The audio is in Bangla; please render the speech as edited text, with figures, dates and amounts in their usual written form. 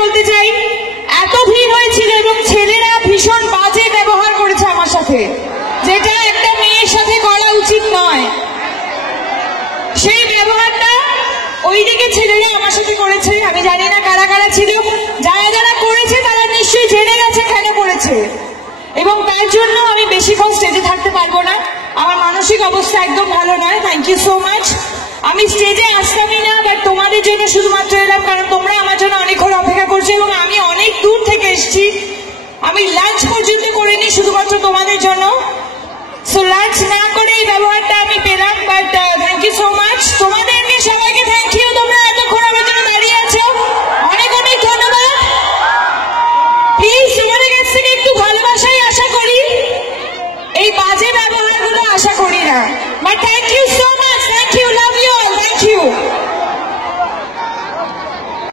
বলতে চাই, এত ভিড় হয়েছিল এবং ছেলেরা ভীষণ বাজে ব্যবহার করেছে আমার সাথে, যেটা একটা মেয়ের সাথে করা উচিত নয়। সেই ব্যবহারটা ওইদিকে ছেলেরা আমার সাথে করেছে। আমি জানি না কারা কারা ছিল, যারা যারা করেছে তারা নিশ্চয়ই জেনে গেছে কেন করেছে, এবং তার জন্য আমি বেশিক্ষণ স্টেজে থাকতে পারবো না। আমার মানসিক অবস্থা একদম ভালো নয়। Thank you so much. আমি স্টেজে আসতামই না, বাট তোমাদের জন্য শুধুমাত্র এলাম, কারণ তোমরা আমার জন্য অনেকক্ষণ অপেক্ষা করছো এবং আমি অনেক দূর থেকে এসেছি। আমি লাঞ্চ পর্যন্ত করিনি শুধুমাত্র তোমাদের জন্য। সো লাঞ্চ না করে এই ব্যবহারটা আমি পেলাম, but thank you so much. তোমাদেরকে সবাইকে থ্যাংক ইউ, তোমরা এতক্ষণ আমার জন্য দাঁড়িয়ে আছো, অনেক অনেক ধন্যবাদ। প্লিজ তোমাদের কাছ থেকে একটু ভালোবাসাই আশা করি, এই বাজে ব্যবহারগুলো আশা করি না। But thank you so much, thank you, love